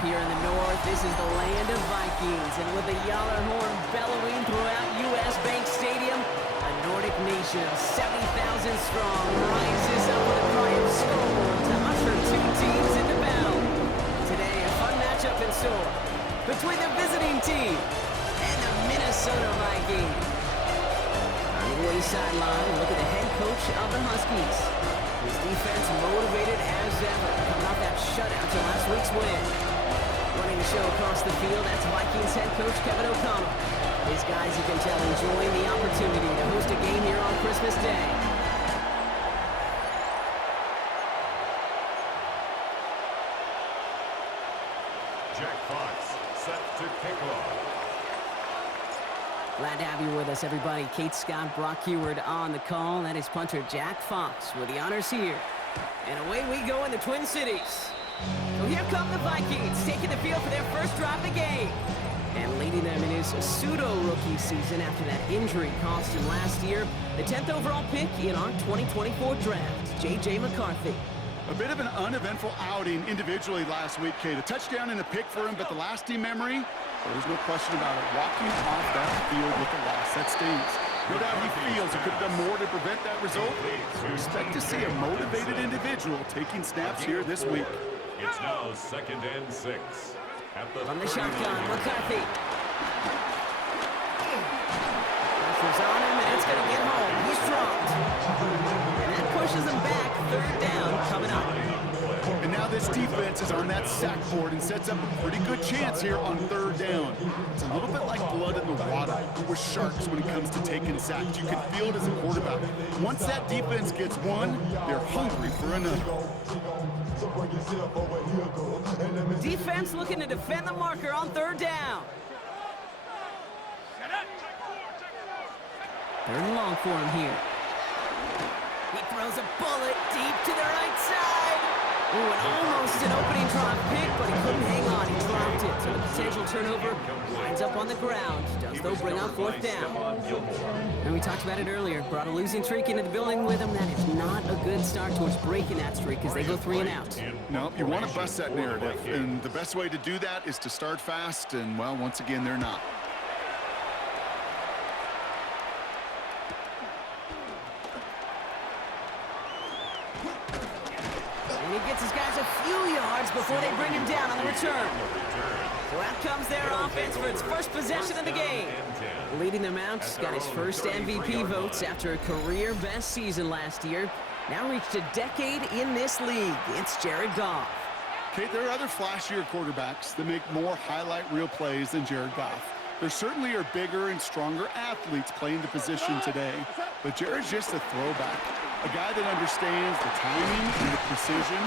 here in the north, this is the land of Vikings. And with the Yaller horn bellowing throughout U.S. Bank Stadium, a Nordic nation of 70,000 strong rises up with a cry of Skol to usher two teams into battle. Today, a fun matchup in store between the visiting team and the Minnesota Vikings. On the away sideline, look at the head coach of the Huskies. His defense motivated as ever, coming off that shutout to last week's win. Running the show across the field, that's Vikings head coach Kevin O'Connell. His guys, you can tell, enjoying the opportunity to host a game here on Christmas Day. Jack Fox set to kick off. Glad to have you with us, everybody. Kate Scott, Brock Heward on the call. That is punter Jack Fox with the honors here. And away we go in the Twin Cities. So here come the Vikings, taking the field for their first drive of the game. And leading them in his pseudo-rookie season after that injury cost him last year. The 10th overall pick in our 2024 draft, J.J. McCarthy. A bit of an uneventful outing individually last week, Kate. A touchdown and a pick for him, but the lasting memory, there's no question about it. Walking off that field with a loss, that stings. No doubt he feels he could have done more to prevent that result. Expect to see a motivated individual taking snaps here this week. It's now 2nd and 6. From the shotgun, McCarthy. Pressure's on him, and it's going to get home. He's dropped. And that pushes him back. 3rd down coming up. And now this defense is on that sack board and sets up a pretty good chance here on 3rd down. It's a little bit like blood in the water with sharks when it comes to taking sacks. You can feel it as a quarterback. Once that defense gets one, they're hungry for another. Defense looking to defend the marker on 3rd down. 3rd and long for him here. He throws a bullet deep to the right side. Ooh, and almost an opening drive pick, but he couldn't hang on. He dropped it. So the potential turnover winds up on the ground. Does, though, bring on 4th down. And we talked about it earlier. Brought a losing streak into the building with him. That is not a good start towards breaking that streak as they go 3 and out. No, you want to bust that narrative. And the best way to do that is to start fast. And, well, once again, they're not. And he gets his guys a few yards before they bring him down on the return. So out comes their offense for its first possession of the game. Leading them out, got his first MVP votes after a career-best season last year. Now reached a decade in this league. It's Jared Goff. Kate, there are other flashier quarterbacks that make more highlight reel plays than Jared Goff. There certainly are bigger and stronger athletes playing the position today, but Jared's just a throwback. A guy that understands the timing and the precision.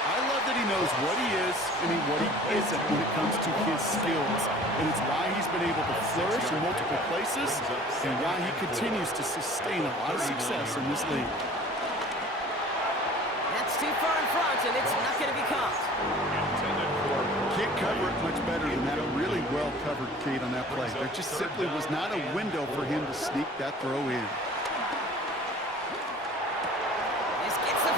I love that he knows what he is and what he isn't when it comes to his skills. And it's why he's been able to flourish in multiple places and why he continues to sustain a lot of success in this league. That's too far in front, and it's not going to be caught. Can't cover it much better than that. Really well covered, Kate, on that play. There just simply was not a window for him to sneak that throw in.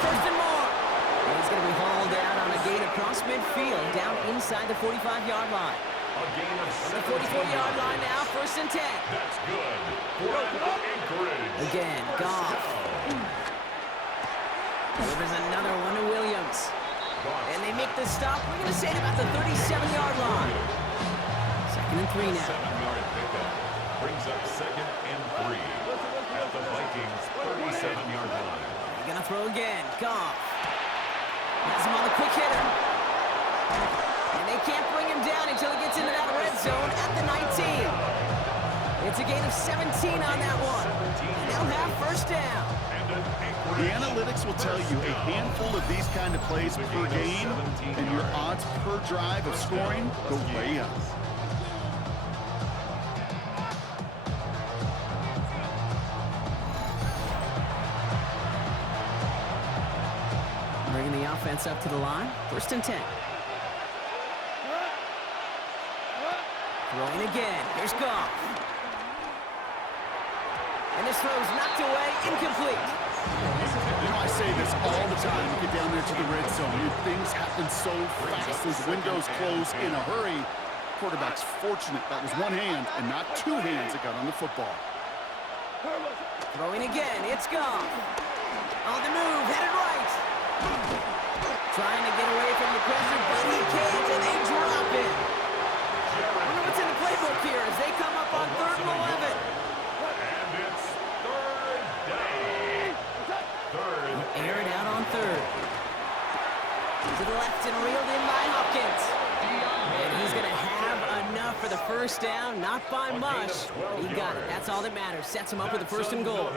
First and more. And he's going to be hauled out on a gain across midfield, down inside the 45-yard line. A gain of On the 44-yard line now, 1st and 10. That's good. For Anchorage. Again, Goff. Delivers another one to Williams. And they make the stop. We're going to say it about the 37-yard line. 2nd and 3 now. 7-yard pickup brings up 2nd and 3 at the Vikings' 37-yard line. They're gonna throw again. Goff has him on the quick hitter. And they can't bring him down until he gets into that red zone at the 19. It's a gain of 17 on that one. And they'll have 1st down. The analytics will tell you a handful of these kind of plays per game, and your odds per drive of scoring go way up. Bringing the offense up to the line. 1st and 10. Throwing again. Here's Goff. And this throw's knocked away. Incomplete. You know, I say this all the time. You get down there to the red zone. Things happen so fast. Those windows close in a hurry. Quarterback's fortunate that was one hand and not two hands that got on the football. Throwing again, it's gone. On the move, headed right. Trying to get away from the pressure, but he can't, and they drop it. I wonder what's in the playbook here as they come up on 3rd and 11. And it's third down. Third. Air it out on 3rd. To the left and reeled in by Hopkins. And he's going to have enough for the first down, not by much. He got it. That's all that matters. Sets him up with a 1st and goal.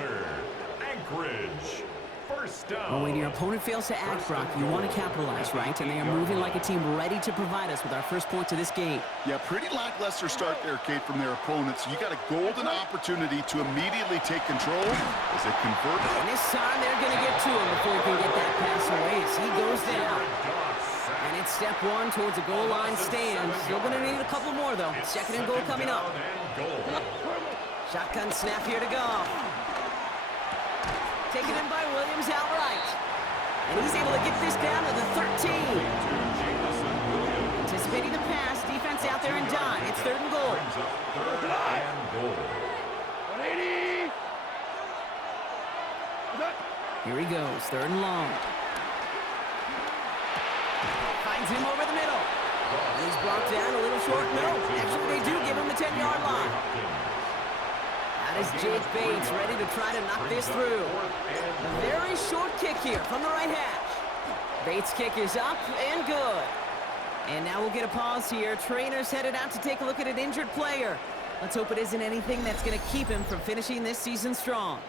Anchorage. First down. Well, when your opponent fails to act, Brock, you want to capitalize, right? And they are moving like a team ready to provide us with our first points of this game. Yeah, pretty lackluster start there, Kate, from their opponents. You got a golden opportunity to immediately take control as they convert. And this time they're going to get to him before he can get that pass away as he goes down. And it's step 1 towards a goal line stand. Still going to need a couple more, though. 2nd and goal coming up. Shotgun snap here to go. Taken in by Williams outright. And he's able to get this down to the 13. Anticipating the pass, defense out there and dime. It's 3rd and goal. Third and goal. Here he goes, 3rd and long. Finds him over the middle. And he's brought down a little short. No, actually they do give him the 10-yard line. That is Jake Bates ready to try to knock this through. A very short kick here from the right hash. Bates' kick is up and good. And now we'll get a pause here. Trainer's headed out to take a look at an injured player. Let's hope it isn't anything that's going to keep him from finishing this season strong.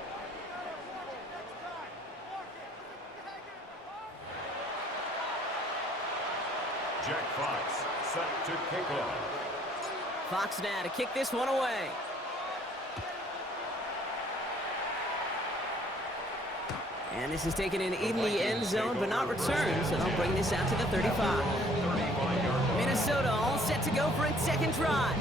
Jack Fox set to kick off. Fox now to kick this one away. And this is taken in the end zone, but not returned, so they'll bring this out to the 35. Minnesota all set to go for its 2nd drive.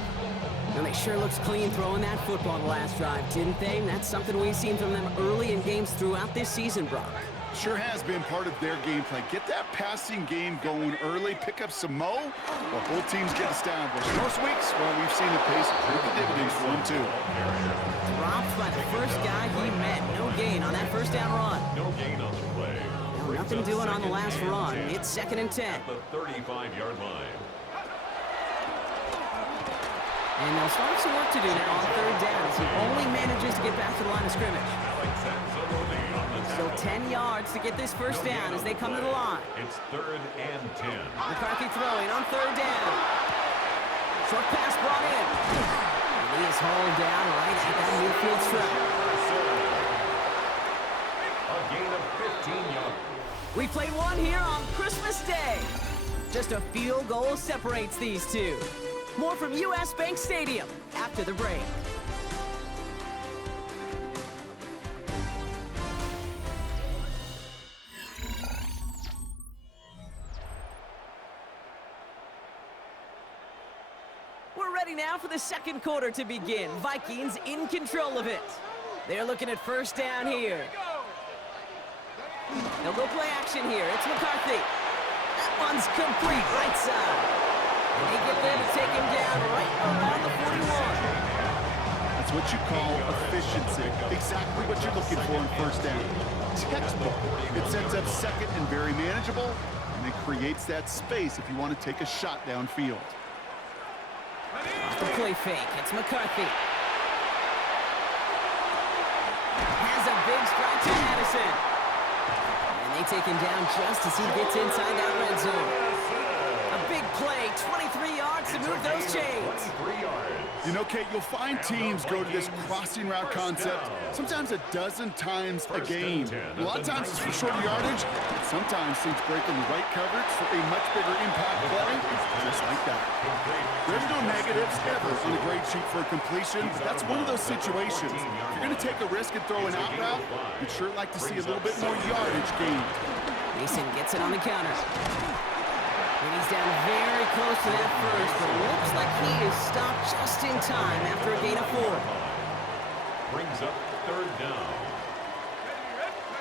And they sure looks clean throwing that football the last drive, didn't they? And that's something we've seen from them early in games throughout this season, Brock. Sure has been part of their game plan. Get that passing game going early, pick up some mo, while both teams get established. Most weeks, well, we've seen it pay some pretty good dividends for them, too. Dropped by the first guy he met. No gain on that 1st down run. No gain on the play. Well, nothing doing on the last run. It's 2nd and 10. At the 35-yard line. And they'll start some work to do now on 3rd down as he only manages to get back to the line of scrimmage. Still 10 yards to get this 1st down as they come to the line. It's 3rd and 10. McCarthy throwing on 3rd down. Short pass brought in. And he is hauled down right at that midfield stripe. A gain of 15 yards. We played one here on Christmas Day. Just a field goal separates these two. More from US Bank Stadium after the break. We're ready now for the 2nd quarter to begin. Vikings in control of it. They're looking at 1st down here. They'll go play action here. It's McCarthy. That one's complete right side. And they get there to take him down right around the 41. That's what you call efficiency. Exactly what you're looking for in 1st down. Textbook. It sets up 2nd and very manageable, and it creates that space if you want to take a shot downfield. Off the play fake, it's McCarthy. Has a big strike to Madison. And they take him down just as he gets inside that red zone. A big play, 23 yards to move those chains. You know, Kate, you'll find teams go to this crossing route concept sometimes a dozen times a game. A lot of times it's for shorter yardage, but sometimes teams break in the right coverage for a much bigger impact play, just like that. There's no negatives ever on the grade sheet for a completion, but that's one of those situations. If you're going to take a risk and throw an out route, you'd sure like to see a little bit more yardage gained. Mason gets it on the counter. And he's down very close to that first, but it looks like he is stopped just in time after a gain of 4. Brings up 3rd down.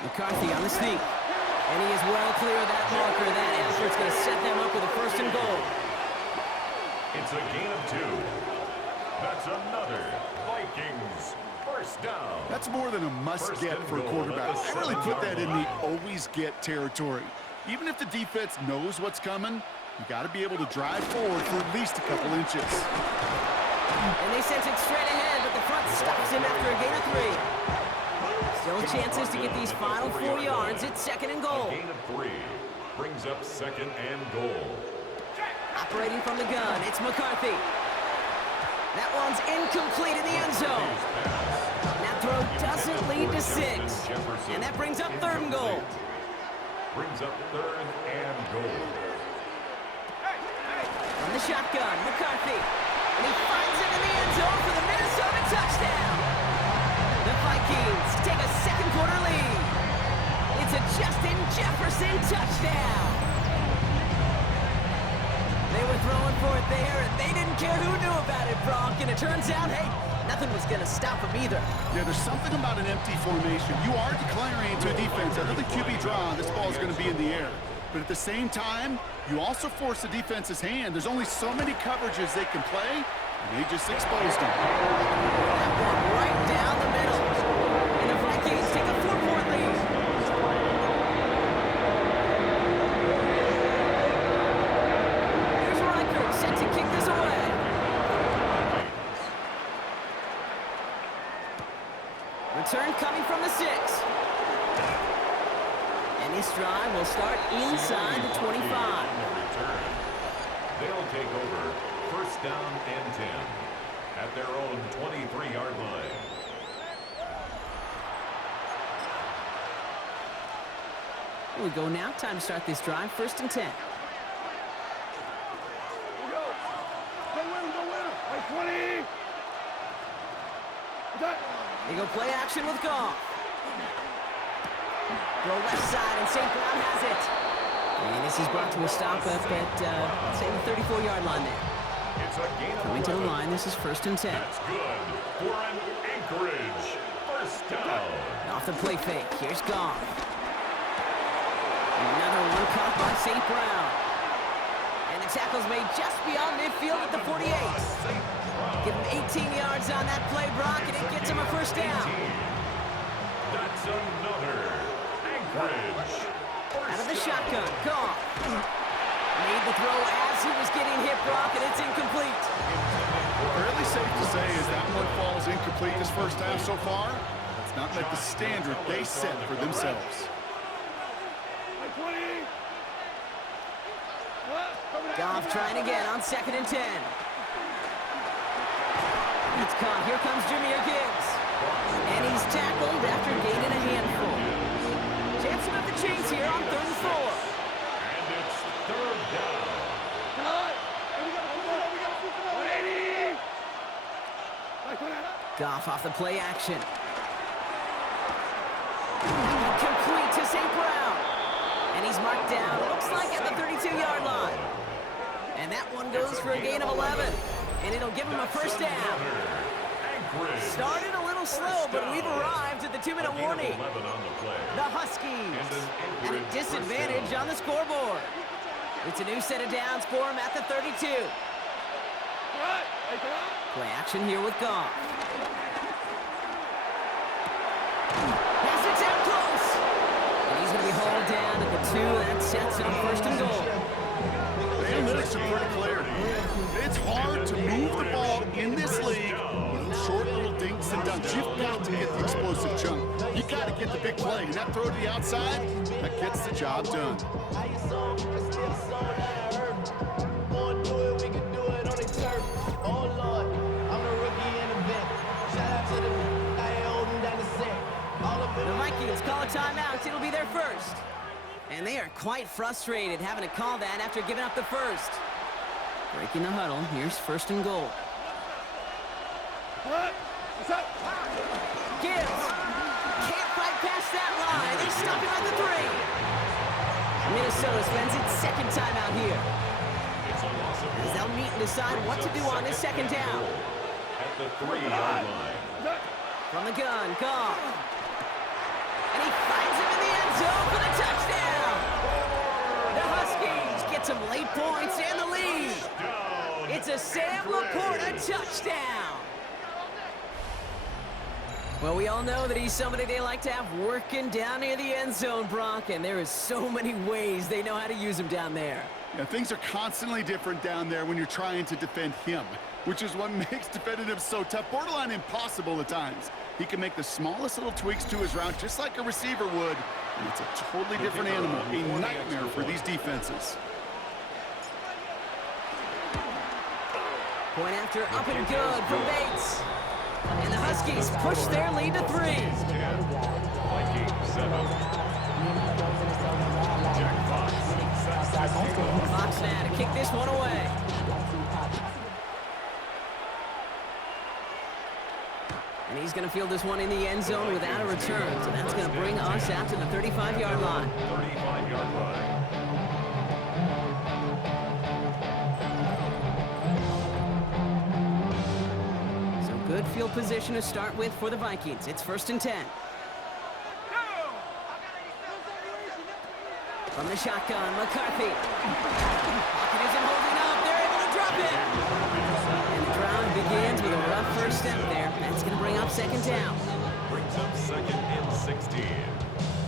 McCarthy on the sneak. And he is well clear of that marker. That effort's going to set them up with a first and goal. It's a gain of 2. That's another Vikings first down. That's more than a must-get for a quarterback. I really put that in the always-get territory. Even if the defense knows what's coming, you got to be able to drive forward for at least a couple inches. And they sent it straight ahead, but the front stops him after a gain of 3. Still chances to get these final 4 yards. It's second and goal. A gain of 3 brings up second and goal. Operating from the gun, it's McCarthy. That one's incomplete in the end zone. That throw doesn't lead to 6. And that brings up third and goal. Brings up third and goal. From the shotgun, McCarthy. And he finds it in the end zone for the Minnesota touchdown. The Vikings take a second quarter lead. It's a Justin Jefferson touchdown. They were throwing for it there, and they didn't care who knew about it, Brock. And it turns out, hey, nothing was going to stop them either. Yeah, there's something about an empty formation. You are declaring to a defense, under the QB draw, this ball is going to be in the air. But at the same time, you also force the defense's hand. There's only so many coverages they can play, and they just exposed them. That one right down the middle. And the Vikings take a 4-point lead. Here's Reichert set to kick this away. Return coming from the 6. And this drive will start inside the 25. They'll take over first down and 10 at their own 23-yard line. Here we go now. Time to start this drive. First and 10. They go play action with Goff. Go left side, and St. Brown has it. And this is brought to a stop up at, say, the 34-yard line there. It's a gain of Coming to the 11. line, this is first and 10. That's good for an Anchorage first down. Off the play fake, here's Goff. Another one caught by St. Brown. And the tackle's made just beyond midfield at the 48. Give him 18 yards on that play, Brock, and it gets him a first down. That's another Anchorage Out of the shotgun, Goff. Made the throw as he was getting hit, Brock, and it's incomplete. Fairly safe to say is that one falls incomplete this first half so far. It's not met the standard they set for themselves. Goff trying again on second and 10. It's caught. Here comes Jahmyr Gibbs. And he's tackled after gaining a handful. Chance about the chase here on third and 4. And it's third down. Goff off the play action. Complete to St. Brown. And he's marked down, looks like at the 32-yard line. And that one goes for a gain of 11. And it'll give him a first down. Started a little slow, but we've arrived at the 2-minute warning. The Huskies at a disadvantage on the scoreboard. It's a new set of downs for him at the 32. Play action here with Goff. Pass it down close. And he's going to be hauled down at the 2. That sets him first and goal. The analytics are pretty clear. It's hard to move the ball in this league with short little dinks and dunks. You've got to get the explosive chunk. You got to get the big play. And that throw to the outside, that gets the job done. The Vikings call a timeout. It'll be their first. And they are quite frustrated having to call that after giving up the first. Breaking the huddle. Here's first and goal. Gibbs can't fight past that line. They stop him at the 3. Minnesota spends its second timeout here. As they'll meet and decide what to do on this second down. At the 3-yard line. From the gun, Goff. And he finds him in to Sam Laporte, a touchdown. Well, we all know that he's somebody they like to have working down near the end zone, Brock, and there is so many ways they know how to use him down there. Yeah, things are constantly different down there when you're trying to defend him, which is what makes defending him so tough, borderline impossible at times. He can make the smallest little tweaks to his route just like a receiver would, and it's a totally different animal, a nightmare for these defenses. Point after up and good from Bates. And the Huskies push their lead to 3. Vikings 7. Jack Fox. Fox now to kick this one away. And he's going to field this one in the end zone without a return. So that's going to bring us out to the 35-yard line. 35-yard line. Good field position to start with for the Vikings. It's 1st and 10. From the shotgun, McCarthy. Pocket isn't holding up. They're able to drop it. And the drive begins with a rough first step there. That's going to bring up 2nd down. Brings up 2nd and 16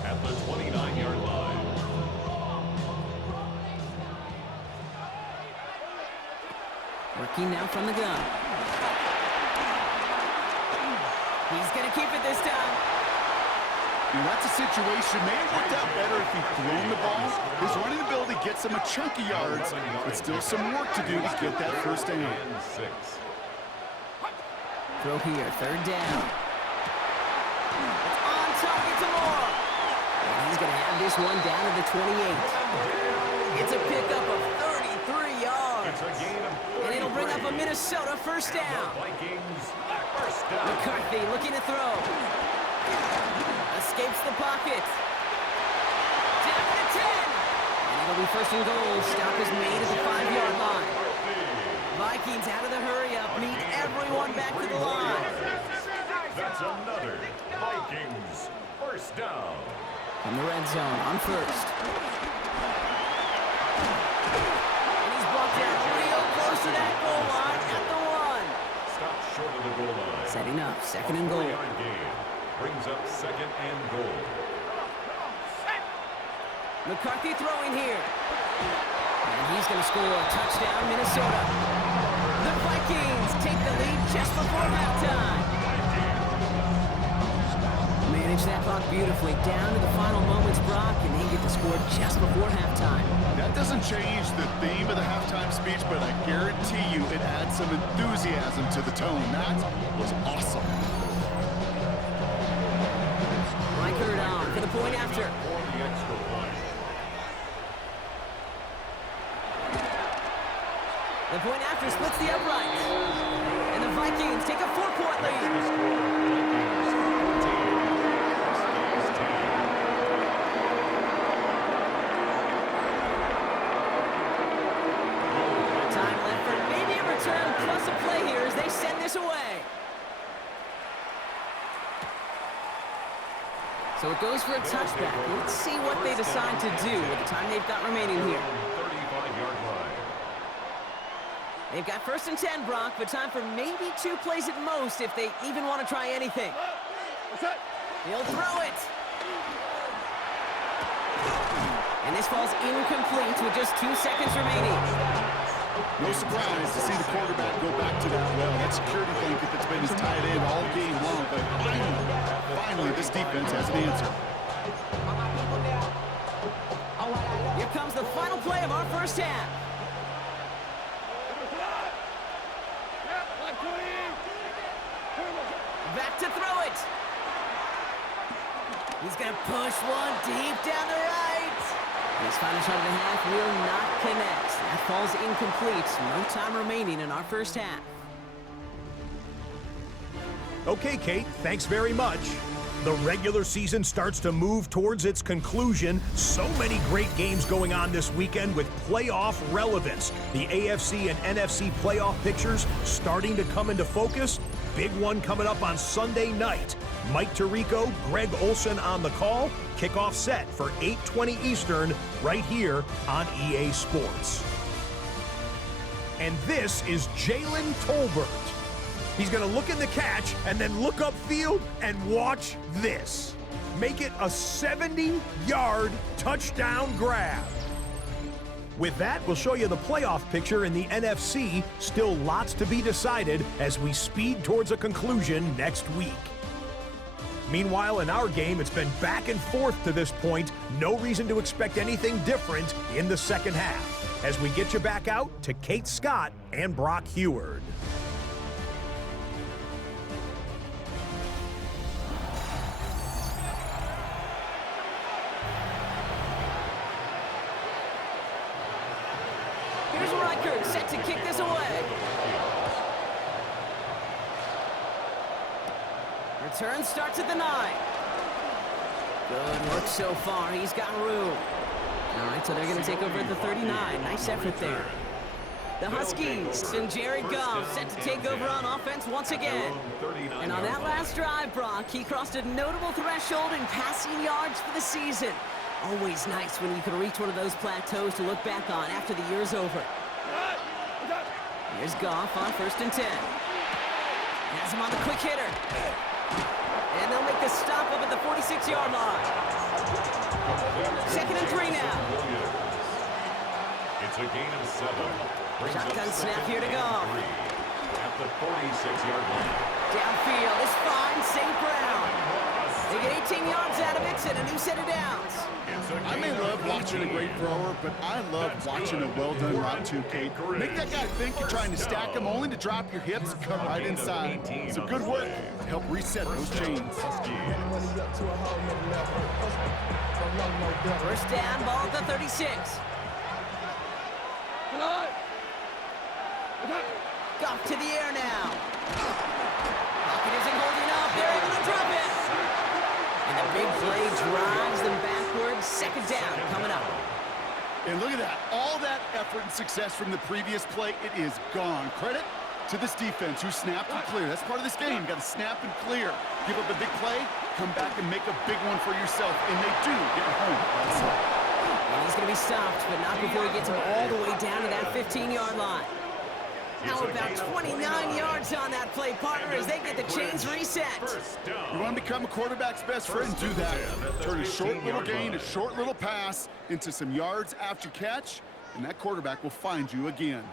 at the 29-yard line. Working now from the gun. He's going to keep it this time. And that's a situation. May have worked out better if he'd thrown the ball. His running ability gets him a chunk of yards, but still some work to do to get that first down. Throw here, 3rd down. It's on target to Moore. And he's going to have this one down to the 28. It's a pickup of 33 yards. And it'll bring up a Minnesota first down. McCarthy looking to throw. Escapes the pocket. Down to 10. And it'll be 1st and goal. Stop is made at the 5-yard line. Vikings out of the hurry-up. Need everyone back to the line. That's another Vikings first down. From the red zone on 1st. And he's blocked out real close to that goal line at the 1. Stop short of the goal line. Setting up 2nd and goal. 4-yard gain. Brings up 2nd and goal. McCarthy throwing here. And he's going to score a touchdown, Minnesota. The Vikings take the lead just before halftime. Manage that clock beautifully down to the final moments, Brock, and they get the score just before halftime. That doesn't change the theme of the halftime speech, but I guarantee you it adds some enthusiasm to the tone. That was awesome. Reichert on for the point after. For the extra point. The point after splits the uprights. And the Vikings take a 4-point lead. Plus a play here as they send this away. So it goes for a touchback. Let's see what they decide to do with the time they've got remaining here. 35-yard line. They've got 1st and 10, Brock, but time for maybe 2 plays at most if they even want to try anything. He'll throw it. And this falls incomplete with just 2 seconds remaining. No surprise to see the quarterback go back to that well. That security blanket that's been his tight end all game long, but finally this defense has an answer. Here comes the final play of our first half. Back to throw it. He's going to push one deep down the right. His final shot of the half will not connect. That falls incomplete. No time remaining in our first half. Okay, Kate, thanks very much. The regular season starts to move towards its conclusion. So many great games going on this weekend with playoff relevance. The AFC and NFC playoff pictures starting to come into focus. Big one coming up on Sunday night. Mike Tirico, Greg Olson on the call. Kickoff set for 8:20 Eastern right here on EA Sports. And this is Jalen Tolbert. He's going to look in the catch and then look upfield and watch this. Make it a 70-yard touchdown grab. With that, we'll show you the playoff picture in the NFC. Still lots to be decided as we speed towards a conclusion next week. Meanwhile, in our game, it's been back and forth to this point. No reason to expect anything different in the second half. As we get you back out to Kate Scott and Brock Heward. Set to kick this away. Return starts at the 9. Good work so far. He's got room. All right, so they're going to take over at the 39. Nice effort there. The Huskies and Jared Goff set to take over on offense once again. And on that last drive, Brock, he crossed a notable threshold in passing yards for the season. Always nice when you can reach one of those plateaus to look back on after the year's over. Here's Goff on 1st and 10. Has him on the quick hitter. And they'll make the stop up at the 46-yard line. 2nd and 3 now. It's a gain of 7. Shotgun snap here to Goff. At the 46-yard line. Downfield is fine. St. Brown. They get 18 yards out of it and a new set of downs. I may love watching a great thrower, but I love watching a well-done route too, Kate. Make that guy think you're trying to stack him only to drop your hips and come right inside. So good work to help reset those chains. 1st down, ball at the 36. Goff to the air now. Pocket isn't holding up. They're able to drop it. And the big play drives them backwards. 2nd down coming up. And look at that. All that effort and success from the previous play, it is gone. Credit to this defense who snapped and cleared. That's part of this game. You got to snap and clear. Give up a big play, come back and make a big one for yourself. And they do get home. And he's going to be stopped, but not before he gets him all the way down to that 15-yard line. How about 29 yards on that play, partner, as they get the chains reset. You want to become a quarterback's best friend? Do that. Turn a short little gain, a short little pass into some yards after catch, and that quarterback will find you again.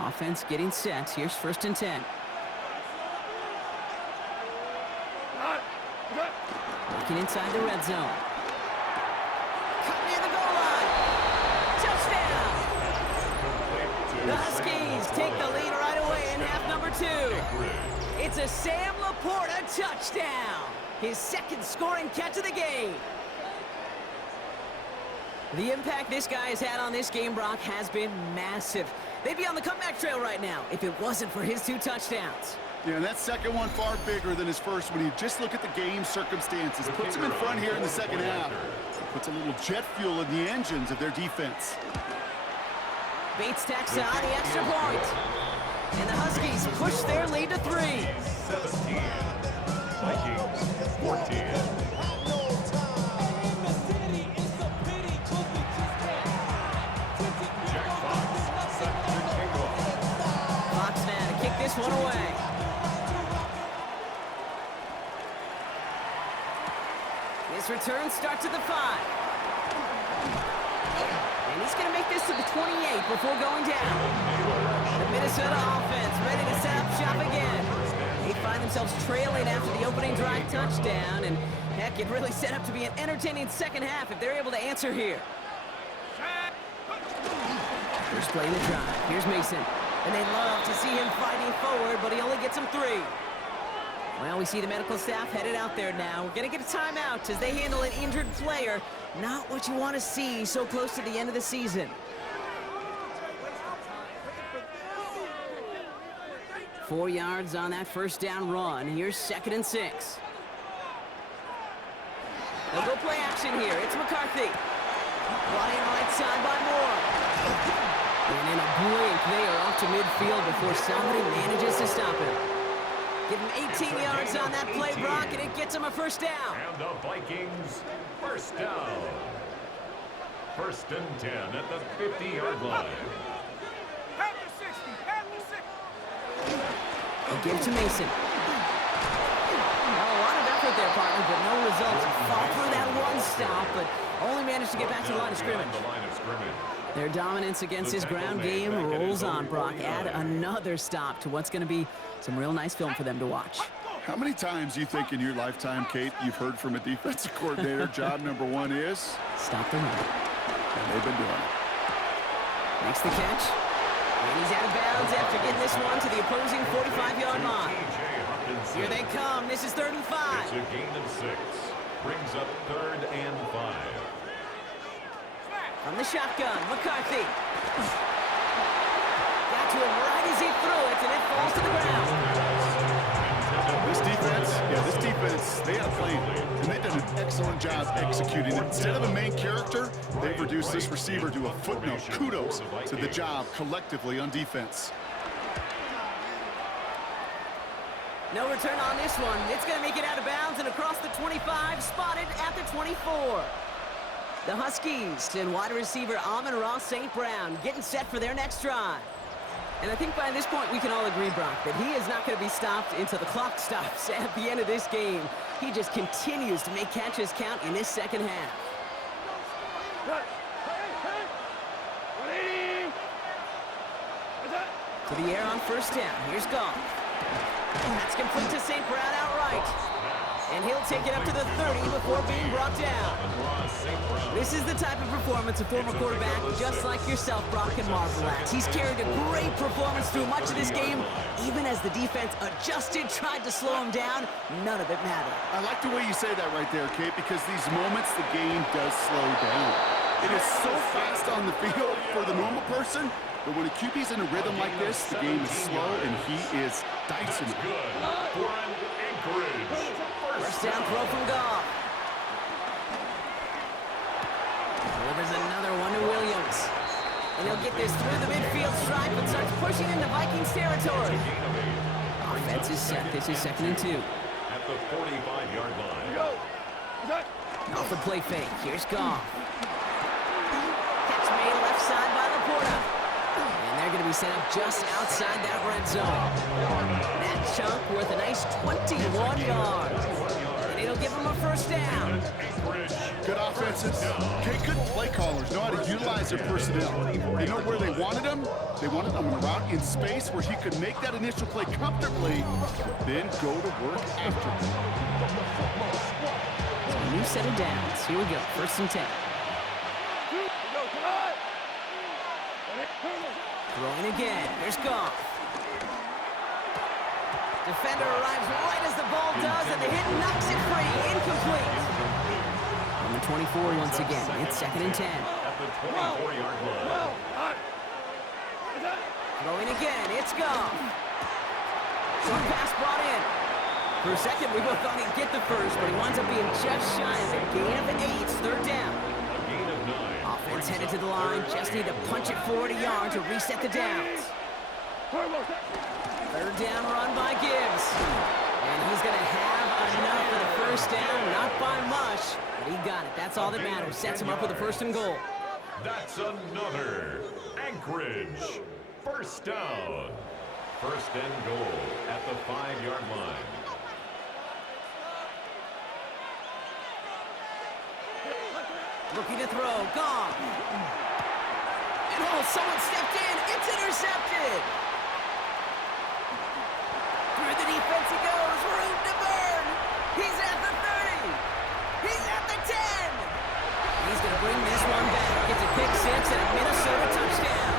Offense getting set. Here's 1st and 10. Looking inside the red zone. Cut near the goal line. Touchdown! The Huskies take the lead right away in half number 2. It's a Sam Laporta touchdown. His 2nd scoring catch of the game. The impact this guy has had on this game, Brock, has been massive. They'd be on the comeback trail right now if it wasn't for his 2 touchdowns. Yeah, and that second one far bigger than his first one. You just look at the game circumstances. Puts him in front here in the second half. Puts a little jet fuel in the engines of their defense. Bates tacks on the extra point. And the Huskies push their lead to 3. 17. Vikings 14. This one away. His return starts at the 5. And he's going to make this to the 28 before going down. The Minnesota offense ready to set up shop again. They find themselves trailing after the opening drive touchdown, and heck, it really set up to be an entertaining second half if they're able to answer here. First play in the drive. Here's Mason. And they love to see him fighting forward, but he only gets him 3. Well, we see the medical staff headed out there now. We're going to get a timeout as they handle an injured player. Not what you want to see so close to the end of the season. 4 yards on that first down run. Here's 2nd and 6. They'll go play action here. It's McCarthy. Brought in right side by Moore. And in a blink, they are off to midfield before somebody manages to stop him. Give him 18 yards on that play, Brock, and it gets him a 1st down. And the Vikings, 1st down. First and 10 at the 50-yard line. They'll give to Mason. Well, a lot of effort there, partner, but no results. Fought through that one stop, but only managed to get back to the line of scrimmage. Their dominance against his ground game rolls on, Brock. Add another stop to what's going to be some real nice film for them to watch. How many times do you think in your lifetime, Kate, you've heard from a defensive coordinator, job number one is? Stop the run. And they've been doing it. Makes the catch. And he's out of bounds after getting this one to the opposing 45-yard line. Here they come. This is 3rd and 5. It's a gain of 6. Brings up 3rd and 5. From the shotgun, McCarthy. Got to him right as he threw it, and it falls to the ground. This defense, they had a plan, and they've done an excellent job executing it. Instead of a main character, they've reduced this receiver to a footnote. Kudos to the job collectively on defense. No return on this one. It's going to make it out of bounds and across the 25, spotted at the 24. The Huskies and wide receiver Amon-Ra St. Brown getting set for their next drive. And I think by this point we can all agree, Brock, that he is not going to be stopped until the clock stops at the end of this game. He just continues to make catches count in this second half. To the air on first down. Here's Goff. That's complete to St. Brown outright. And he'll take it up to the 30 before being brought down. This is the type of performance a former quarterback just like yourself, Brock, can marvel at. He's carried a great performance through much of this game. Even as the defense adjusted, tried to slow him down, none of it mattered. I like the way you say that right there, Kate, because these moments the game does slow down. It is so fast on the field for the normal person, but when a QB's in a rhythm like this, the game is slow and he is dicing it. Anchorage. First down throw from Goff. Delivers another one to Williams. And he'll get this through the midfield stripe and starts pushing into Vikings territory. Offense is set. This is 2nd and 2. At the 45-yard line. Off the play fake. Here's Goff. Catch made left side by Laporta. And they're going to be set up just outside that red zone. That chunk worth a nice 21 yards. And it'll give them a first down. Good offenses. Okay, good play callers know how to utilize their personnel. They know where they wanted them. They wanted them on a route in space where he could make that initial play comfortably, then go to work after. So a new set of downs. Here we go. 1st and 10. Throwing again. Here's Goff. Defender arrives right as the ball does, and the hit knocks it free. Incomplete. On the 24 once again. It's 2nd and 10. At the 24-yard line. Throwing again. It's Goff. Short pass brought in. For a second, we both thought he'd get the first, but he winds up being just shy of a gain of 8. 3rd down. A gain of 9. Offense headed to the line. Just need to punch it forward a yard to reset the downs. 3rd down run by Gibbs. And he's going to have enough for the first down. Not by much, but he got it. That's all that matters. Sets him up with a 1st and goal. That's another Anchorage. First down. 1st and goal at the 5-yard line. Looking to throw. Gone. And someone stepped in. It's intercepted. Through the defense he goes. Room to burn. He's at the 30. He's at the 10. He's going to bring this one back. Gets a pick 6 and a Minnesota touchdown.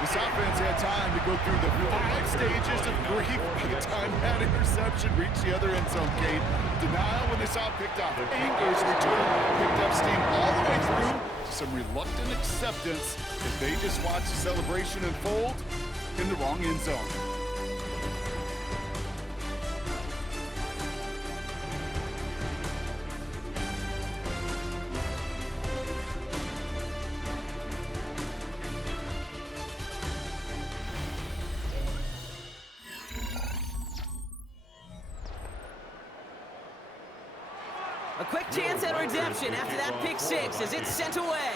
This offense had time to go through the 5 stages of grief by the time that interception reached the other end zone, Kate. Denial when they saw it picked up. Anger's return picked up steam all the way through. Some reluctant acceptance that they just watched the celebration unfold in the wrong end zone. A quick chance at redemption after that pick six as it's sent away.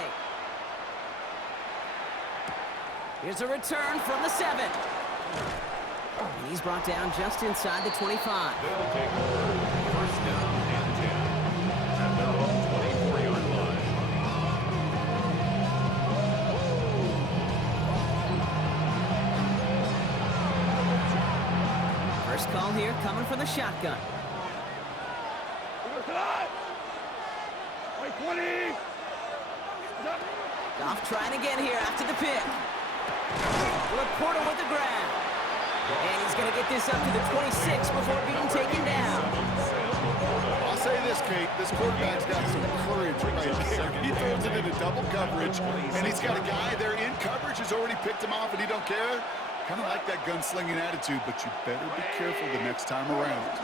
Here's a return from the 7. And he's brought down just inside the 25. They'll take over first down and 10 at their own 24-yard line. First call here coming from the shotgun. Goff trying again here after the pick. Laporta with the grab. And he's going to get this up to the 26 before being taken down. I'll say this, Kate. This quarterback's got some courage right there. He throws it into double coverage, and he's got a guy there in coverage who's already picked him off, and he don't care. Kind of like that gunslinging attitude, but you better be careful the next time around.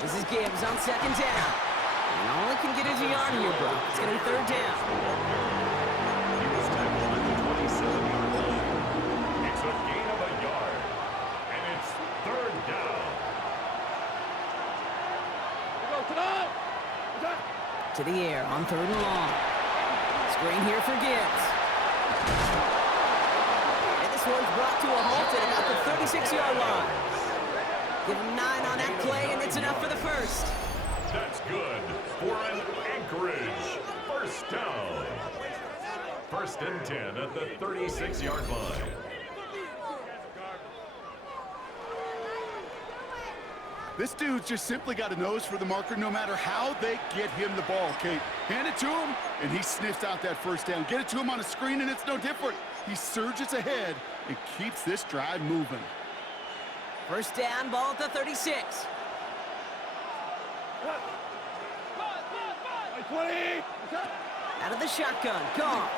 This is Gibbs on second down. And all he can get is a yard here, bro. It's going to be third down. He was tackled at the 27-yard line. It's a gain of a yard, and it's third down. To the air on third and long. Screen here for Gibbs. And this one's brought to a halt at about the 36-yard line. Give him 9 on that play, and it's enough for the first. That's good for an Anchorage first down. First and 10 at the 36-yard line. This dude's just simply got a nose for the marker no matter how they get him the ball, Kate. Hand it to him, and he sniffs out that first down. Get it to him on a screen, and it's no different. He surges ahead and keeps this drive moving. First down, ball at the 36. Out of the shotgun, Goff.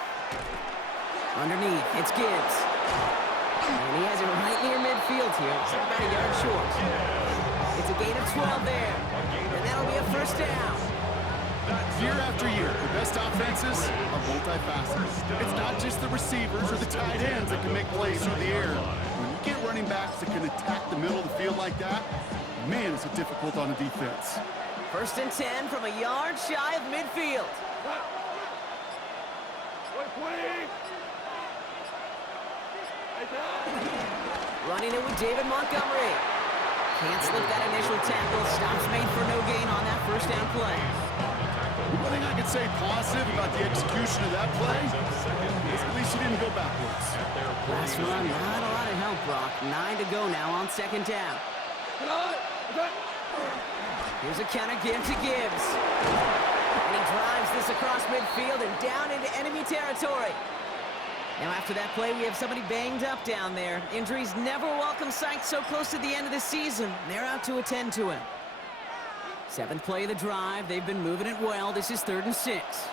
Underneath, it's Gibbs. And he has it right near midfield here. It's about a yard short. It's a gain of 12 there. And that'll be a first down. Year after year, the best offenses are multifaceted. It's not just the receivers or the tight ends that can make plays through the air. When you get running backs that can attack the middle of the field like that, man, is it difficult on a defense. First and 10 from a yard shy of midfield. Running it with David Montgomery. Can't slip that initial tackle. Stops made for no gain on that first down play. One thing I could say positive about the execution of that play is at least he didn't go backwards. Last run, not a lot of help, Brock. 9 to go now on second down. Here's a counter give to Gibbs. And he drives this across midfield and down into enemy territory. Now after that play, we have somebody banged up down there. Injuries never welcome sight so close to the end of the season. They're out to attend to him. 7th play of the drive. They've been moving it well. This is 3rd and 6.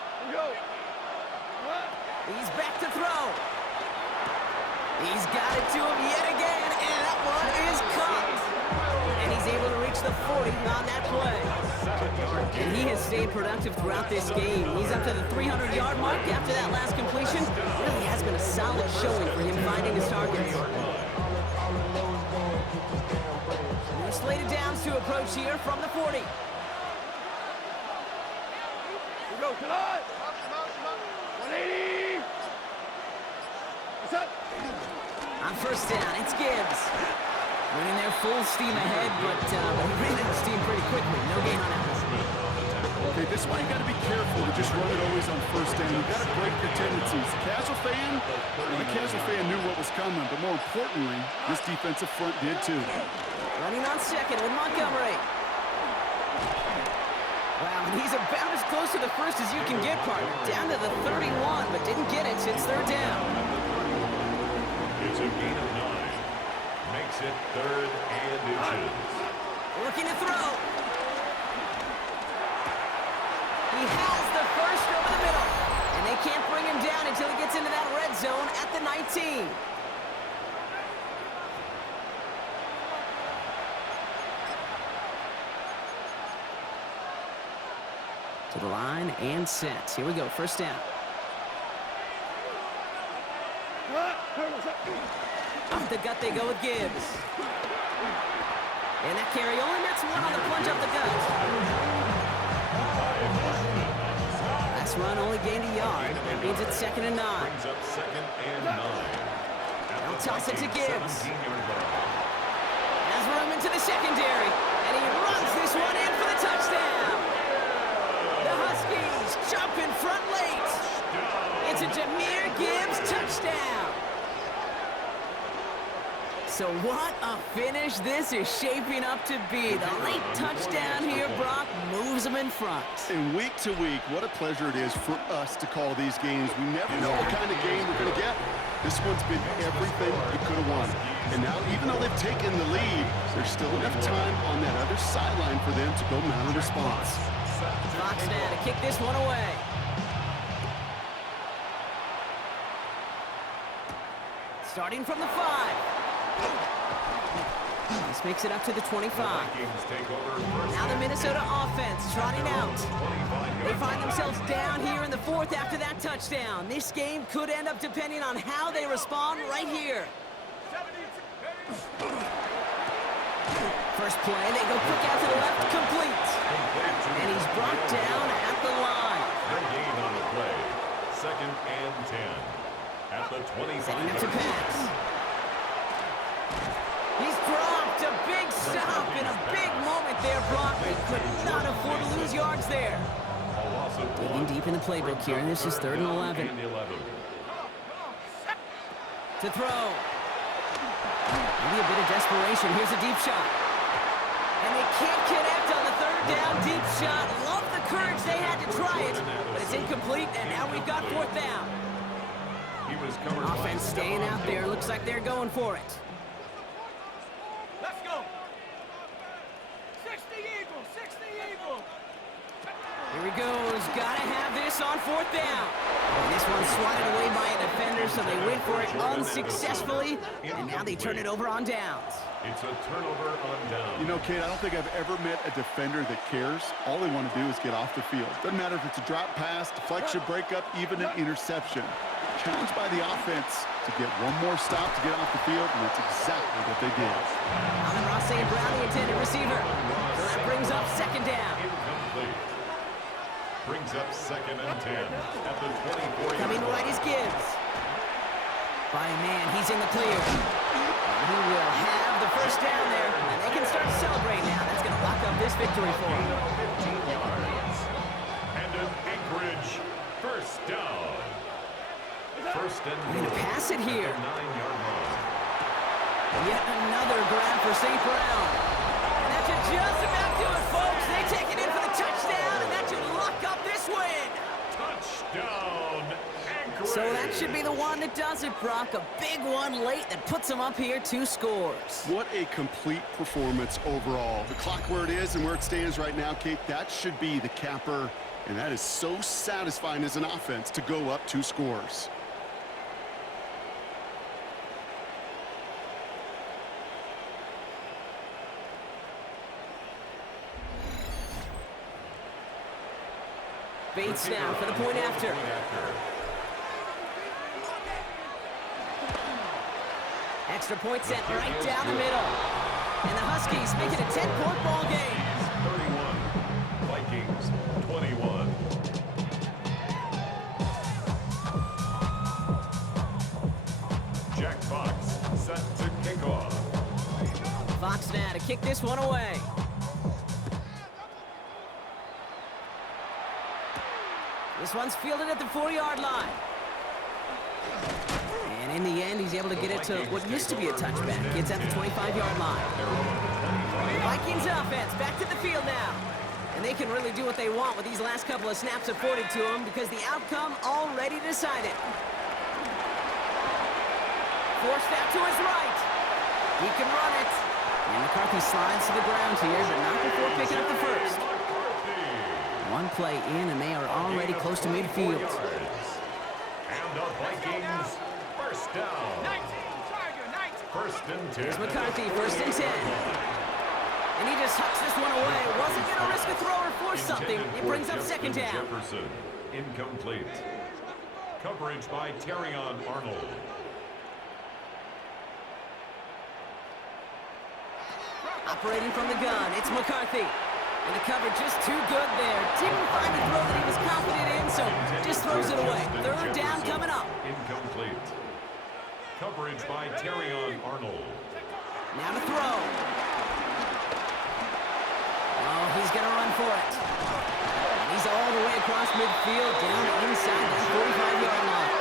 He's back to throw. He's got it to him yet again, and that one is caught. And he's able to reach the 40 on that play. And he has stayed productive throughout this game. He's up to the 300-yard mark after that last completion. It really has been a solid showing for him finding his targets. New slated downs to approach here from the 40. On first down, it's Gibbs. Running there full steam ahead, but he ran out of steam pretty quickly. No gain on that one. Okay, this is why you got to be careful to just run it always on first down. You got to break your tendencies. The casual fan knew what was coming, but more importantly, this defensive front did too. Running on second with Montgomery. Wow, and he's about as close to the first as you can get, partner. Down to the 31, but didn't get it since third down. It's a gain of 9. Makes it 3rd and inches. Looking to throw. He has the first over the middle. And they can't bring him down until he gets into that red zone at the 19. To the line and set. Here we go, first down. Off the gut they go with Gibbs. And that carry only nets one on the plunge up the gut. Last run only gained a yard. That means it's 2nd and 9. Brings up 2nd and 9. They'll toss it to Gibbs. Has room into the secondary. And he runs this one in for the touchdown. The Huskies jump in front late. It's a Jahmyr Gibbs touchdown. So what a finish this is shaping up to be. The late touchdown here, Brock, moves them in front. And week to week, what a pleasure it is for us to call these games. We never know what kind of game we're going to get. This one's been everything you could have won. And now, even though they've taken the lead, there's still enough time on that other sideline for them to go mount a response. Fox now to kick this one away. Starting from the 5. This makes it up to the 25. Now the Minnesota offense trotting out. They find themselves down here in the 4th after that touchdown. This game could end up depending on how they respond right here. First play, they go quick out to the left, complete. And he's brought down at the line. Gain on the play. 2nd and 10. At the 25. Setting up to pass. He's dropped a big stop in a big moment there, Brock. They could not afford to lose yards there. Digging deep in the playbook here, and this is 3rd and 11. To throw. Maybe a bit of desperation. Here's a deep shot. And they can't connect on the 3rd down deep shot. Love the courage they had to try it, but it's incomplete, and now we've got 4th down. Offense staying out there. Looks like they're going for it. Let's go. 60 Eagles, 60 Eagles. Here he goes. Gotta have this on 4th down. And this one's swatted away by a defender, so they wait for it unsuccessfully, and now they turn it over on downs. It's a turnover on downs. You know, Kate, I don't think I've ever met a defender that cares. All they want to do is get off the field. Doesn't matter if it's a drop pass, deflection, breakup, even an interception. Challenged by the offense to get one more stop to get off the field, and that's exactly what they did. Amon-Ra St. Brown, the intended receiver. So that brings up 2nd down. Incomplete. Brings up 2nd and 10 at the 24. Coming right is Gibbs. By man, he's in the clear. And he will have the 1st down there, and they can start to celebrate now. That's going to lock up this victory for them. 15 yards. And an Anchorage 1st down. 1st and They're going to pass it here. 9-yard line. Yet another grab for St. Brown. And that should just about do it, folks. They take it in for the touchdown, and that should lock up this win. Touchdown, Anchorage. So that should be the one that does it, Brock. A big one late that puts them up here 2 scores. What a complete performance overall. The clock where it is and where it stands right now, Kate, that should be the capper. And that is so satisfying as an offense to go up 2 scores. Bates now for the point after. Extra point set right down the middle. And the Huskies make it a 10-point ball game. 31, Vikings 21. Jack Fox set to kick off. Fox now to kick this one away. This one's fielded at the 4-yard line. And in the end, he's able to get it to what used to be a touchback. It's at the 25-yard line. Vikings offense back to the field now. And they can really do what they want with these last couple of snaps afforded to them because the outcome already decided. Forced out to his right. He can run it. And McCarthy slides to the ground here, but not before picking up the 1st. One play in, and they are already close to midfield. And the Vikings 1st down. 1st and 10. Here's McCarthy, 1st and 10. And he just hucks this one away. Wasn't going to risk a throw or force something. It brings up 2nd down. Jefferson, incomplete. Coverage by Terrion Arnold. Operating from the gun, it's McCarthy. And the cover just too good there. Didn't find the throw that he was confident in, so just throws it away. Third down coming up. Incomplete. Coverage by Terrion Arnold. Now to throw. Oh, he's going to run for it. And he's all the way across midfield, down inside that 45-yard line.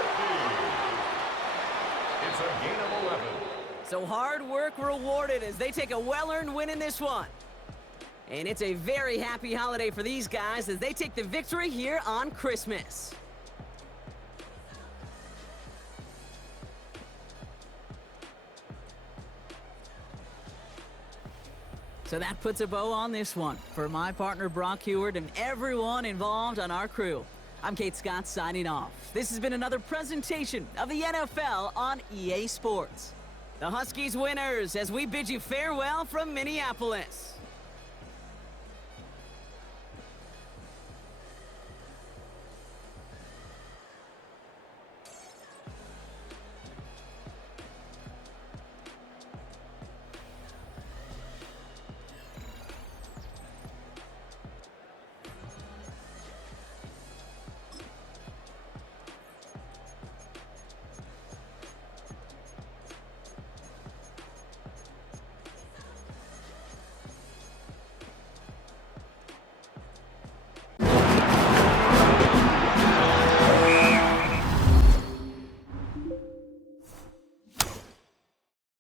It's a gain of 11. So hard work rewarded as they take a well-earned win in this one. And it's a very happy holiday for these guys as they take the victory here on Christmas. So that puts a bow on this one. For my partner Brock Heward and everyone involved on our crew, I'm Kate Scott signing off. This has been another presentation of the NFL on EA Sports. The Huskies winners as we bid you farewell from Minneapolis.